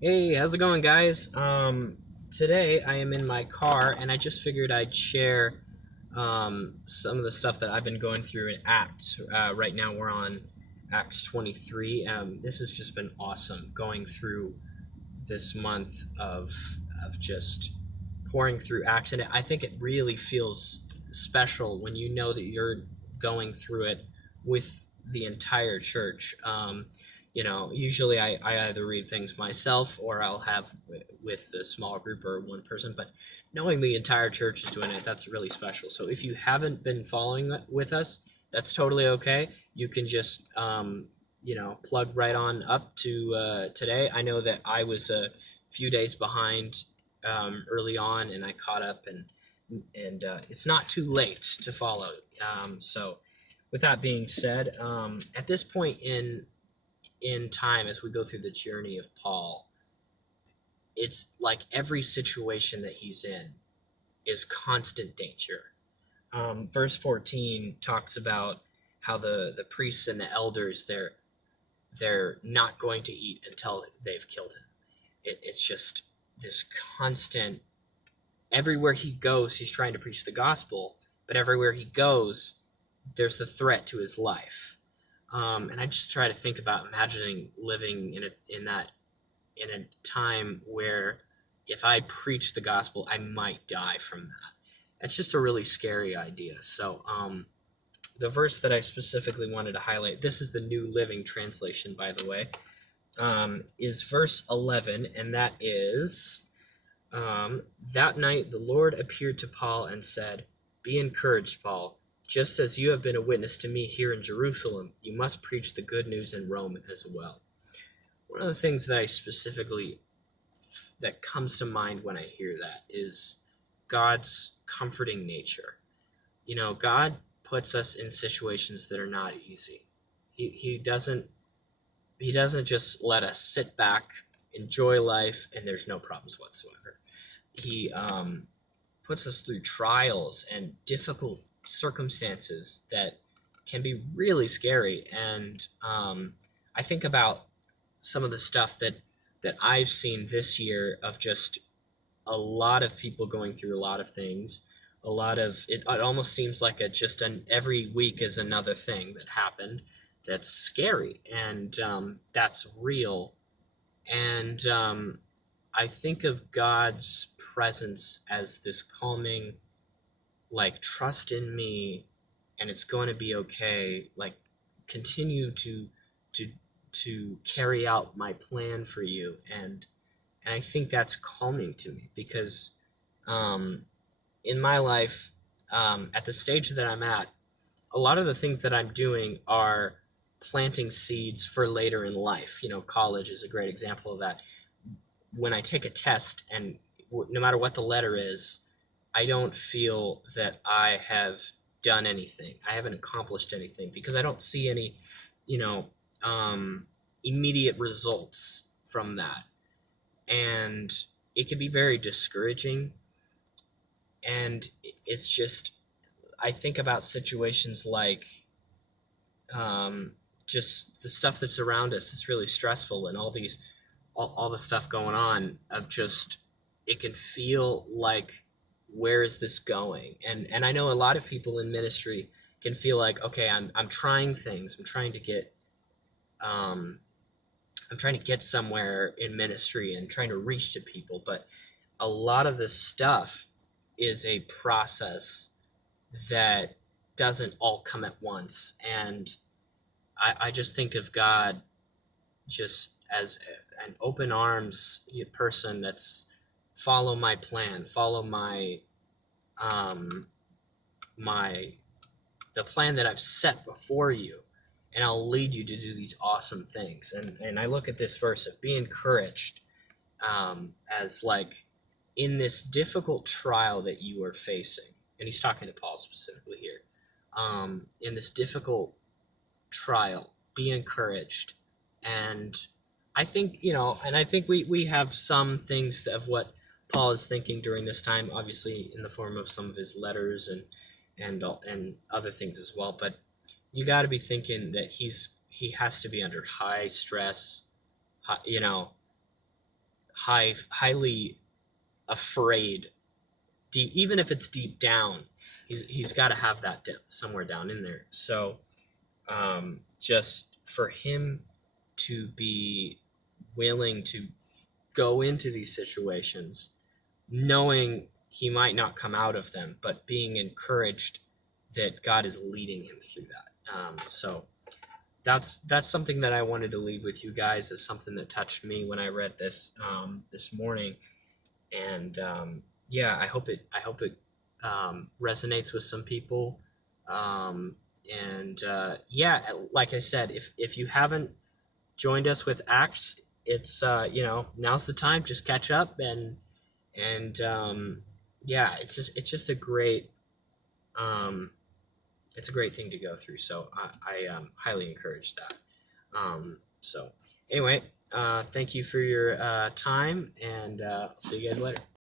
Hey, how's it going, guys? Today I am in my car, and I just figured I'd share some of the stuff that I've been going through in Acts. Right now we're on Acts 23. This has just been awesome going through this month of just pouring through Acts, and I think it really feels special when you know that you're going through it with the entire church. Usually I either read things myself or I'll have with a small group or one person, but knowing the entire church is doing it, that's really special. So if you haven't been following with us, that's totally okay. You can just plug right on up to today. I know that I was a few days behind early on, and I caught up, and it's not too late to follow. So, with that being said, at this point in time, as we go through the journey of Paul, it's like every situation that he's in is constant danger. Verse 14 talks about how the priests and the elders they're not going to eat until they've killed him. It's just this constant. Everywhere he goes, he's trying to preach the gospel, but everywhere he goes, there's the threat to his life. And I just try to think about imagining living in a time where if I preach the gospel, I might die from that. That's just a really scary idea. So, the verse that I specifically wanted to highlight, this is the New Living Translation, by the way, is verse 11, and that is, that night the Lord appeared to Paul and said, "Be encouraged, Paul. Just as you have been a witness to me here in Jerusalem, you must preach the good news in Rome as well." One of the things that I specifically that comes to mind when I hear that is God's comforting nature. God puts us in situations that are not easy. He doesn't just let us sit back, enjoy life, and there's no problems whatsoever. He puts us through trials and difficult circumstances that can be really scary. And I think about some of the stuff that I've seen this year of just a lot of people going through a lot of things. A lot of it almost seems like every week is another thing that happened that's scary, and that's real. And I think of God's presence as this calming, like, trust in me, and it's going to be okay. Like, continue to to carry out my plan for you, and I think that's calming to me because um, in my life, at the stage that I'm at, a lot of the things that I'm doing are planting seeds for later in life. College is a great example of that. When I take a test, and no matter what the letter is, I don't feel that I have done anything. I haven't accomplished anything because I don't see any, you know, immediate results from that. And it can be very discouraging. And it's just, I think about situations like just the stuff that's around us is really stressful, and all the stuff going on of just, it can feel like, where is this going? And I know a lot of people in ministry can feel like, okay, I'm trying things, um I'm trying to get somewhere in ministry and trying to reach to people, but a lot of this stuff is a process that doesn't all come at once. And I just think of God just as an open arms person that's follow my plan, follow um my the plan that I've set before you, and I'll lead you to do these awesome things. And I look at this verse of be encouraged, as like, in this difficult trial that you are facing, and he's talking to Paul specifically here. In this difficult trial, be encouraged. And I think we have some things of what Paul is thinking during this time, obviously in the form of some of his letters and other things as well. But you got to be thinking that he has to be under high stress, high, highly afraid, deep, even if it's deep down, he's got to have that somewhere down in there. So just for him to be willing to go into these situations, knowing he might not come out of them, but being encouraged that God is leading him through that. So that's something that I wanted to leave with you guys, is something that touched me when I read this this morning. And yeah, I hope it resonates with some people. Um, and yeah, like I said, if you haven't joined us with Acts, it's now's the time. Just catch up, and yeah, it's just a great um, it's a great thing to go through. So I highly encourage that. So anyway, thank you for your time, and see you guys later.